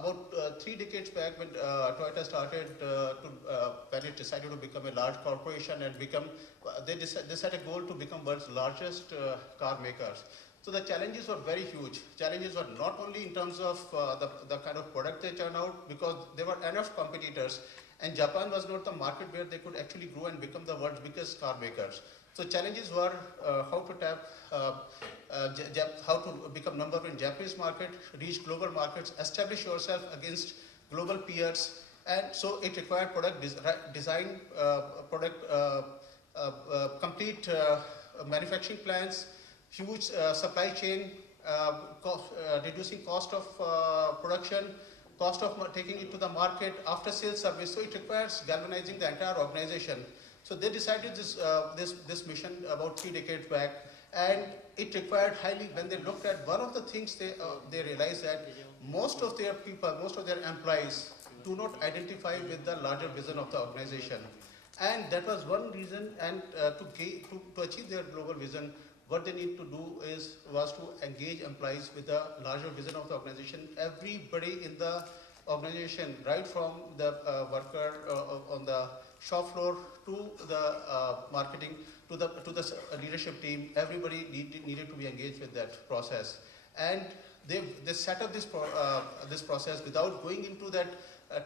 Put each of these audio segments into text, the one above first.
about 3 decades back, when Toyota started when it decided to become a large corporation and become, they set a goal to become world's largest car makers. So the challenges were very huge. Challenges were not only in terms of the kind of product they churn out, because there were enough competitors, and Japan was not the market where they could actually grow and become the world's biggest car makers. So challenges were how to tap, how to become number one in Japanese market, reach global markets, establish yourself against global peers, and so it required product design, product complete manufacturing plans, huge supply chain, reducing cost of production, cost of taking it to the market, after sales service. So it requires galvanizing the entire organization. So they decided this mission about 3 decades back, and it required highly, when they looked at one of the things, they realized that most of their people, most of their employees do not identify with the larger vision of the organization. And that was one reason, and to achieve their global vision, what they need to do was to engage employees with the larger vision of the organization. Everybody in the organization, right from the worker on the shop floor to the marketing, to the leadership team, everybody needed to be engaged with that process. And they set up this process without going into that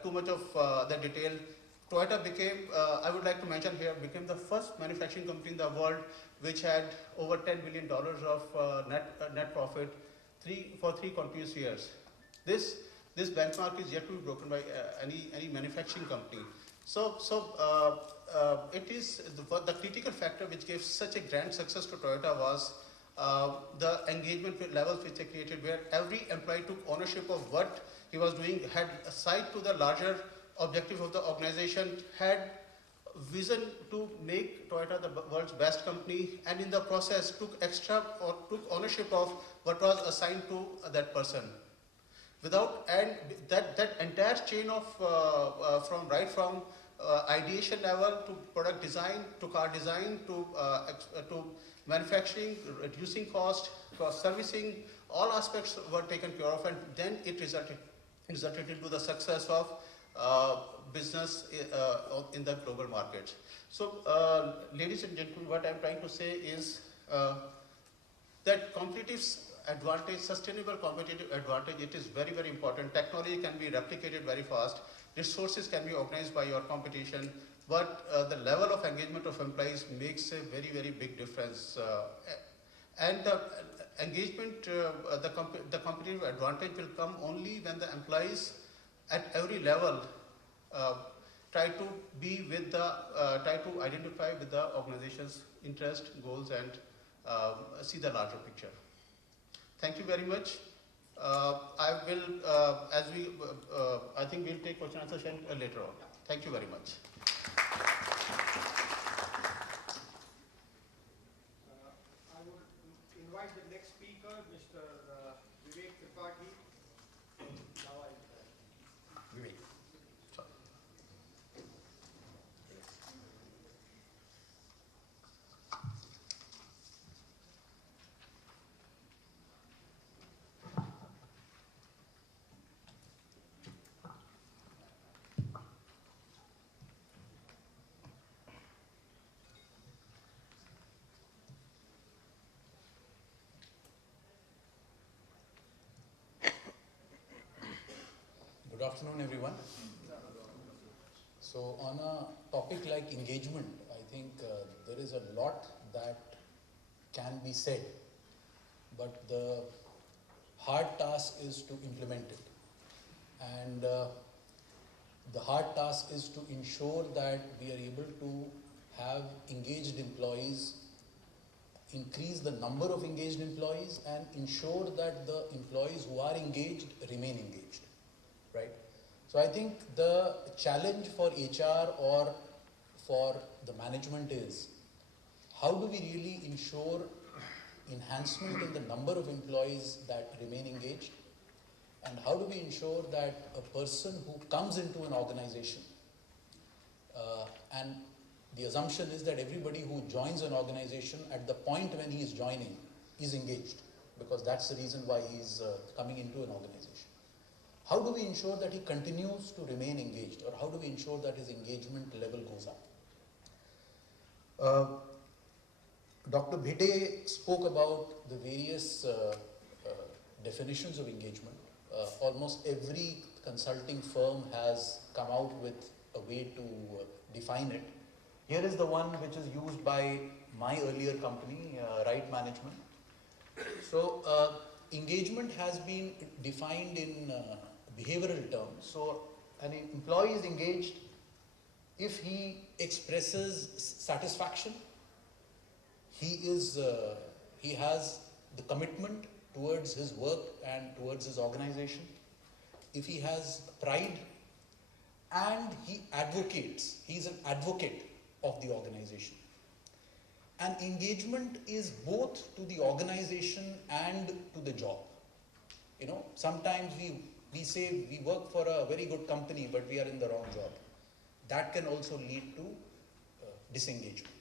too much of the detail. Toyota became, I would like to mention here, became the first manufacturing company in the world which had over $10 billion of net profit for 3 continuous years. This benchmark is yet to be broken by any manufacturing company. So it is the critical factor which gave such a grand success to Toyota was the engagement levels which they created, where every employee took ownership of what he was doing, had a sight to the larger objective of the organization, had vision to make Toyota the world's best company, and in the process took ownership of what was assigned to that person. And that entire chain of from ideation level to product design to car design to manufacturing, reducing cost servicing, all aspects were taken care of, and then it resulted into the success of business in the global markets. So, ladies and gentlemen, what I'm trying to say is that competitive advantage, sustainable competitive advantage, it is very, very important. Technology can be replicated very fast. Resources can be organized by your competition, but the level of engagement of employees makes a very, very big difference. And the engagement, the competitive advantage will come only when the employees at every level try to be with try to identify with the organization's interest, goals, and see the larger picture. Thank you very much. I will, I think we'll take question and answer session later on. Thank you very much. I would invite the next speaker, Mr. Vivek Tripathi. Vivek. Good afternoon, everyone. So on a topic like engagement, I think there is a lot that can be said, but the hard task is to implement it. And the hard task is to ensure that we are able to have engaged employees, increase the number of engaged employees, and ensure that the employees who are engaged remain engaged. Right? So I think the challenge for HR or for the management is, how do we really ensure enhancement in the number of employees that remain engaged, and how do we ensure that a person who comes into an organization, and the assumption is that everybody who joins an organization at the point when he is joining is engaged, because that's the reason why he is coming into an organization. how do we ensure that he continues to remain engaged, or how do we ensure that his engagement level goes up? Dr. Bhide spoke about the various definitions of engagement. Almost every consulting firm has come out with a way to define it. Here is the one which is used by my earlier company, Right Management. So, engagement has been defined in behavioral terms. So, an employee is engaged if he expresses satisfaction, he has the commitment towards his work and towards his organization, if he has pride, and he advocates, he is an advocate of the organization. And engagement is both to the organization and to the job. You know, sometimes we say we work for a very good company, but we are in the wrong job. That can also lead to disengagement.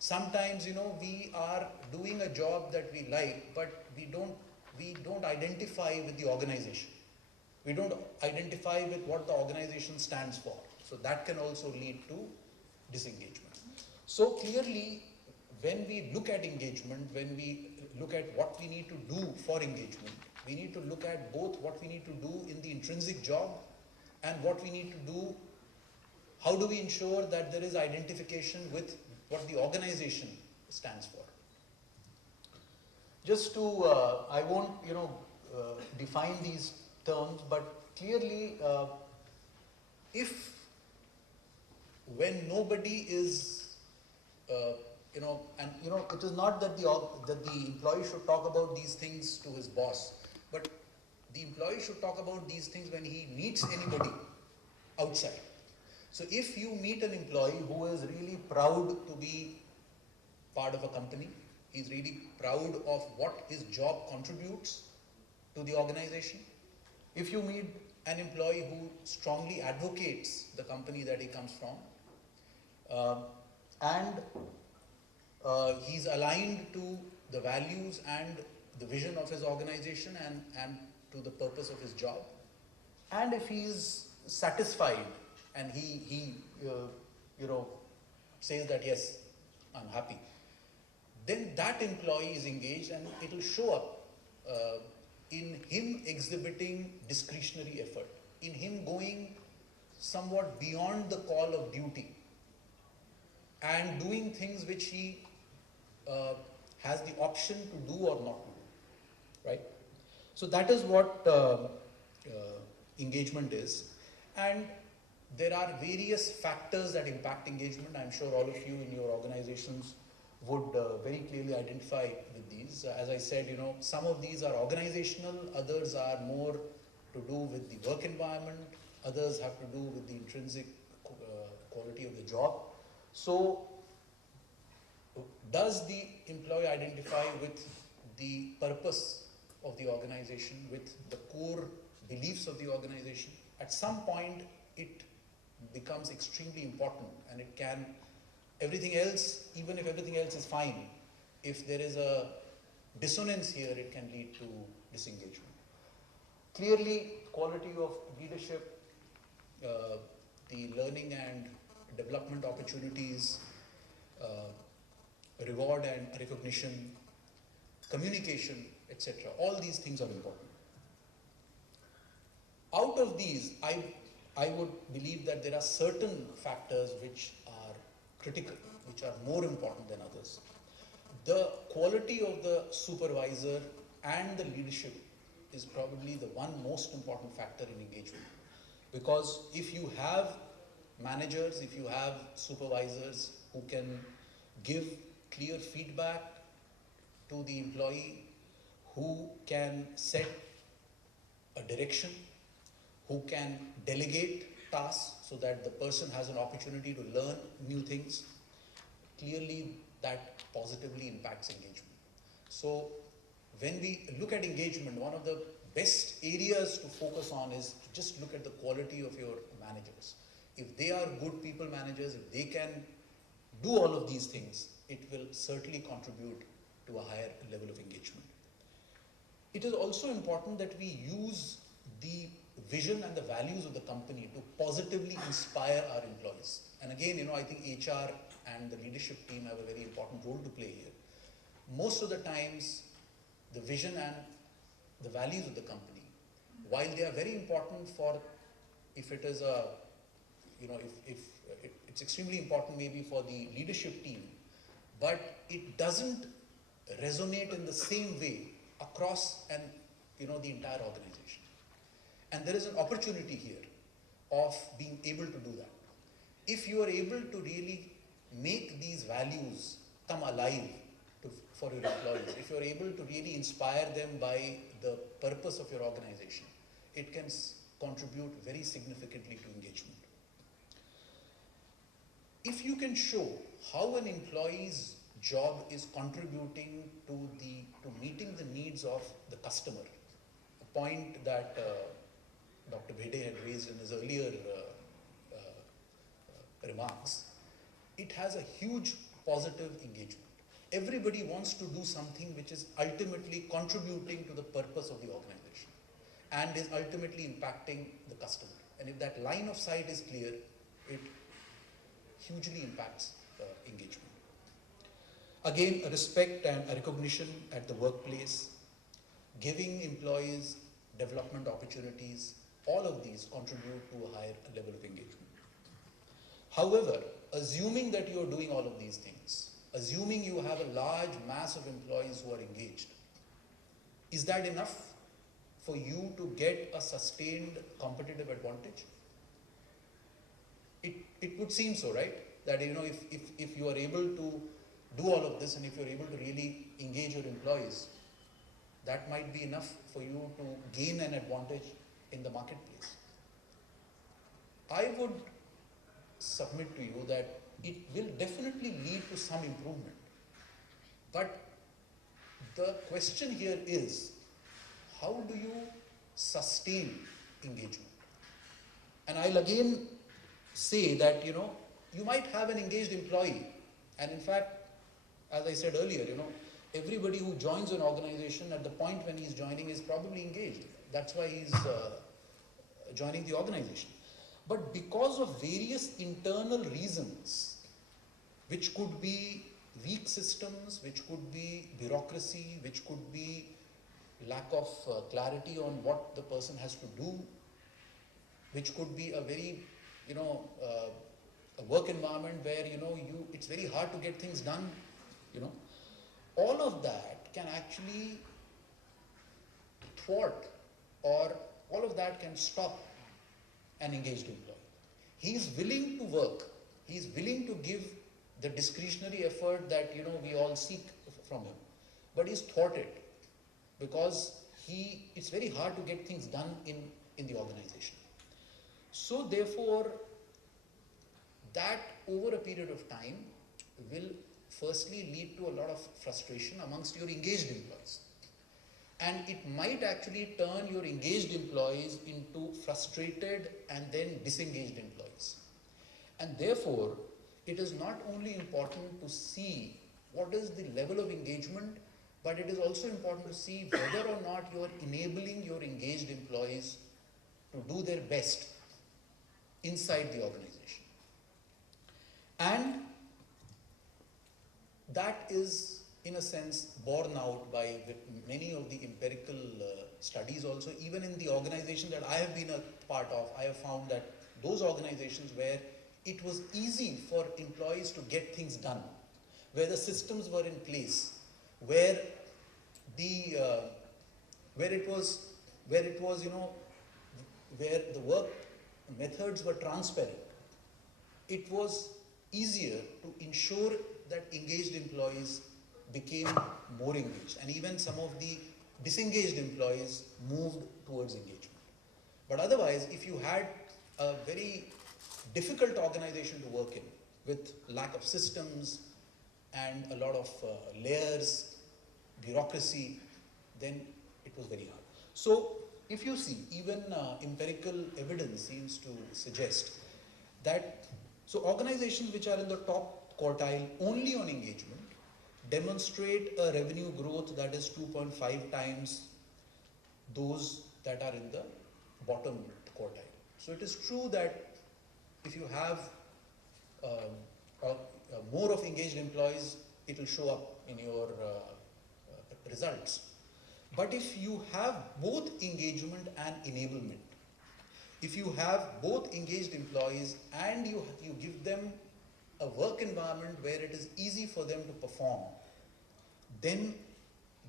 Sometimes, you know, we are doing a job that we like, but we don't identify with the organization. We don't identify with what the organization stands for. So that can also lead to disengagement. So clearly, when we look at engagement, when we look at what we need to do for engagement, we need to look at both what we need to do in the intrinsic job and what we need to do. How do we ensure that there is identification with what the organization stands for? Just to, I won't, define these terms, but clearly, if when nobody is, it is not that the employee should talk about these things to his boss, but the employee should talk about these things when he meets anybody outside. So if you meet an employee who is really proud to be part of a company, he's really proud of what his job contributes to the organization. If you meet an employee who strongly advocates the company that he comes from, and he's aligned to the values and the vision of his organization and to the purpose of his job, and if he is satisfied and he says that yes, I'm happy, then that employee is engaged, and it will show up in him exhibiting discretionary effort, in him going somewhat beyond the call of duty and doing things which he has the option to do or not to do, right? So that is what engagement is. And there are various factors that impact engagement. I'm sure all of you in your organizations would very clearly identify with these. As I said, some of these are organizational, others are more to do with the work environment, others have to do with the intrinsic quality of the job. So, does the employee identify with the purpose of the organization, with the core beliefs of the organization? At some point, it becomes extremely important, and it can, everything else, even if everything else is fine, if there is a dissonance here, it can lead to disengagement. Clearly, quality of leadership, the learning and development opportunities, reward and recognition, communication, etc. All these things are important. Out of these, I would believe that there are certain factors which are critical, which are more important than others. The quality of the supervisor and the leadership is probably the one most important factor in engagement. Because if you have managers, if you have supervisors who can give clear feedback to the employee, who can set a direction, who can delegate tasks so that the person has an opportunity to learn new things, clearly that positively impacts engagement. So when we look at engagement, one of the best areas to focus on is to just look at the quality of your managers. If they are good people managers, if they can do all of these things, it will certainly contribute to a higher level of engagement. It is also important that we use the vision and the values of the company to positively inspire our employees. And again, I think HR and the leadership team have a very important role to play here. Most of the times, the vision and the values of the company, while they are very important for, if it is a, it's extremely important maybe for the leadership team, but it doesn't resonate in the same way across the entire organization. And there is an opportunity here of being able to do that. If you are able to really make these values come alive for your employees, if you are able to really inspire them by the purpose of your organization, it can contribute very significantly to engagement. If you can show how an employee's job is contributing to meeting the needs of the customer, a point that Dr. Bhede had raised in his earlier remarks, it has a huge positive engagement. Everybody wants to do something which is ultimately contributing to the purpose of the organization and is ultimately impacting the customer. And if that line of sight is clear, it hugely impacts engagement. Again, a respect and a recognition at the workplace, giving employees development opportunities, all of these contribute to a higher level of engagement. However, assuming that you are doing all of these things, assuming you have a large mass of employees who are engaged, is that enough for you to get a sustained competitive advantage? It would seem so, right? That if you are able to do all of this and if you are able to really engage your employees, that might be enough for you to gain an advantage in the marketplace. I would submit to you that it will definitely lead to some improvement. But the question here is, how do you sustain engagement? And I'll again say that, you might have an engaged employee. And in fact, as I said earlier, everybody who joins an organization at the point when he's joining is probably engaged. That's why he's joining the organization. But because of various internal reasons, which could be weak systems, which could be bureaucracy, which could be lack of clarity on what the person has to do, which could be a very, a work environment where, it's very hard to get things done, all of that can actually thwart, or all of that can stop an engaged employee. He's willing to work. He's willing to give the discretionary effort that, we all seek from him. But he's thwarted because it's very hard to get things done in the organization. So therefore, that over a period of time will firstly lead to a lot of frustration amongst your engaged employees. And it might actually turn your engaged employees into frustrated and then disengaged employees. And therefore, it is not only important to see what is the level of engagement, but it is also important to see whether or not you are enabling your engaged employees to do their best inside the organization. And that is, in a sense, borne out by many of the empirical studies also. Even in the organization that I have been a part of, I have found that those organizations where it was easy for employees to get things done, where the systems were in place, where the work methods were transparent, it was easier to ensure that engaged employees became more engaged, and even some of the disengaged employees moved towards engagement. But otherwise, if you had a very difficult organization to work in with lack of systems and a lot of layers, bureaucracy, then it was very hard. So if you see, even empirical evidence seems to suggest that organizations which are in the top quartile only on engagement demonstrate a revenue growth that is 2.5 times those that are in the bottom quartile. So it is true that if you have more of engaged employees, it will show up in your results. But if you have both engagement and enablement, if you have both engaged employees and you give them a work environment where it is easy for them to perform, then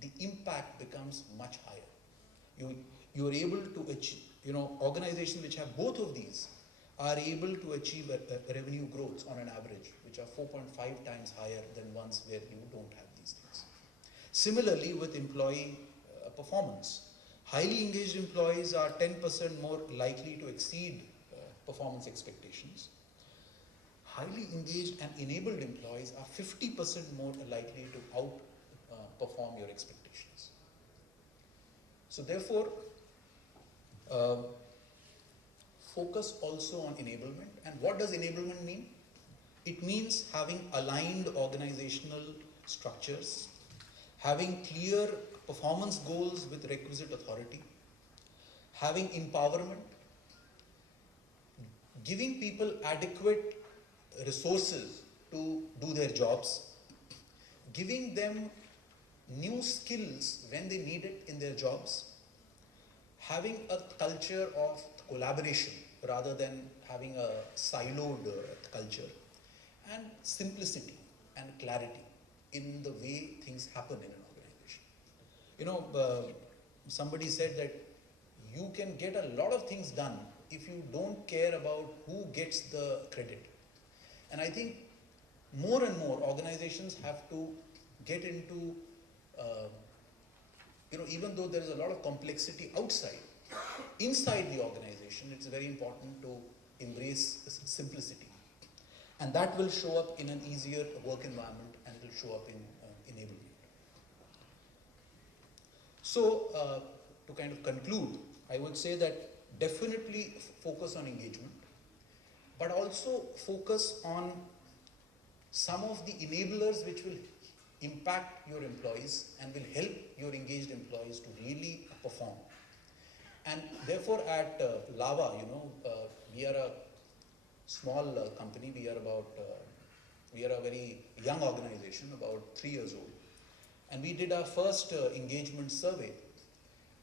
the impact becomes much higher. You are able to achieve, organizations which have both of these are able to achieve a revenue growth on an average, which are 4.5 times higher than ones where you don't have these things. Similarly, with employee performance, highly engaged employees are 10% more likely to exceed performance expectations. Highly engaged and enabled employees are 50% more likely to outperform your expectations. So therefore, focus also on enablement. And what does enablement mean? It means having aligned organizational structures, having clear performance goals with requisite authority, having empowerment, giving people adequate resources to do their jobs, giving them new skills when they need it in their jobs, having a culture of collaboration rather than having a siloed culture, and simplicity and clarity in the way things happen in an organization. Somebody said that you can get a lot of things done if you don't care about who gets the credit. And I think more and more organizations have to get into, even though there is a lot of complexity outside, inside the organization, it's very important to embrace simplicity. And that will show up in an easier work environment, and it will show up in enablement. So, to kind of conclude, I would say that definitely focus on engagement, but also focus on some of the enablers which will impact your employees and will help your engaged employees to really perform. And therefore at Lava, we are a small company. We are a very young organization, about 3 years old. And we did our first engagement survey.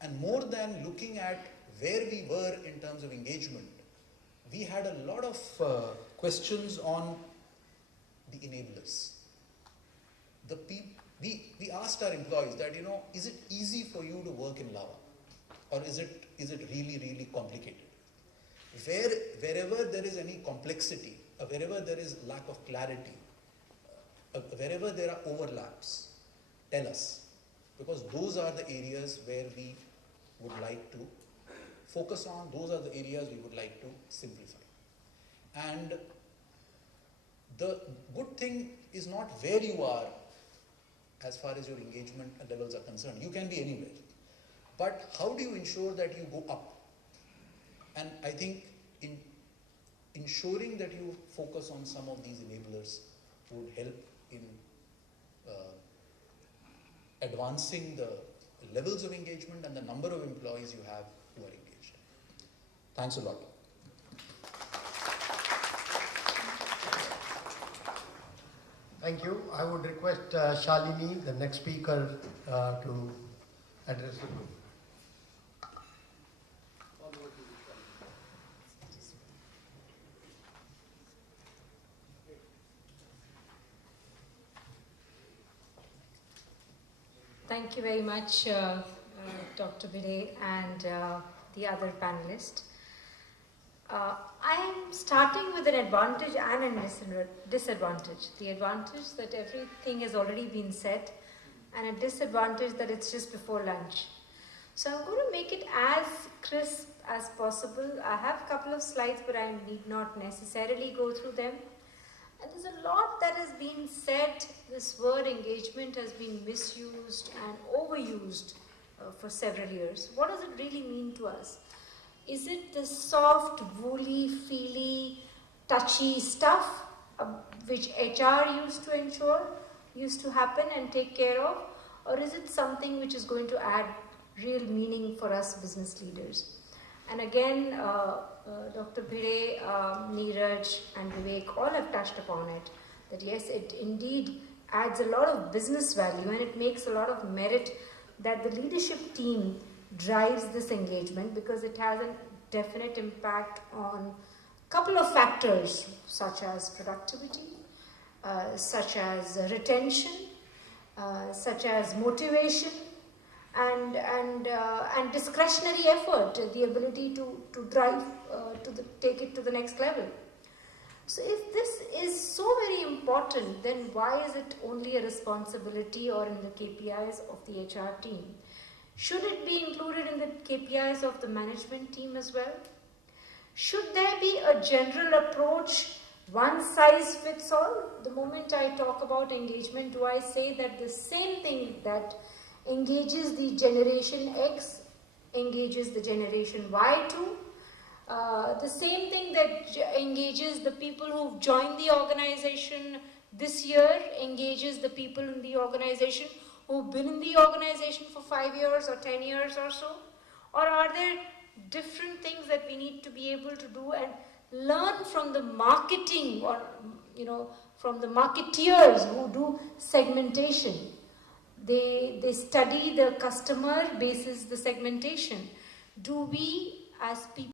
And more than looking at where we were in terms of engagement, we had a lot of questions on the enablers. We asked our employees that, is it easy for you to work in Lava? Or is it really, really complicated? Wherever there is any complexity, wherever there is lack of clarity, wherever there are overlaps, tell us. Because those are the areas where we would like to focus on, those are the areas we would like to simplify. And the good thing is not where you are as far as your engagement levels are concerned. You can be anywhere. But how do you ensure that you go up? And I think in ensuring that you focus on some of these enablers would help in advancing the levels of engagement and the number of employees you have who are engaged. Thanks a lot. Thank you. I would request Shalini, the next speaker, to address the group. Thank you very much, Dr. Bide and the other panelists. I am starting with an advantage and a disadvantage. The advantage that everything has already been said, and a disadvantage that it's just before lunch. So I'm going to make it as crisp as possible. I have a couple of slides, but I need not necessarily go through them. And there's a lot that has been said. This word engagement has been misused and overused for several years. What does it really mean to us? Is it the soft, woolly, feely, touchy stuff which HR used to happen and take care of? Or is it something which is going to add real meaning for us business leaders? And again, Dr. Bhire, Neeraj and Vivek all have touched upon it, that yes, it indeed adds a lot of business value and it makes a lot of merit that the leadership team drives this engagement, because it has a definite impact on a couple of factors such as productivity, such as retention, such as motivation, and discretionary effort, the ability to drive take it to the next level. So if this is so very important, then why is it only a responsibility or in the KPIs of the HR team? Should it be included in the KPIs of the management team as well? Should there be a general approach, one size fits all? The moment I talk about engagement, do I say that the same thing that engages the generation X engages the generation Y too? The same thing that engages the people who've joined the organization this year engages the people in the organization who've been in the organization for 5 years or 10 years or so? Or are there different things that we need to be able to do and learn from the marketing, or from the marketeers who do segmentation? They study the customer basis the segmentation. Do we as people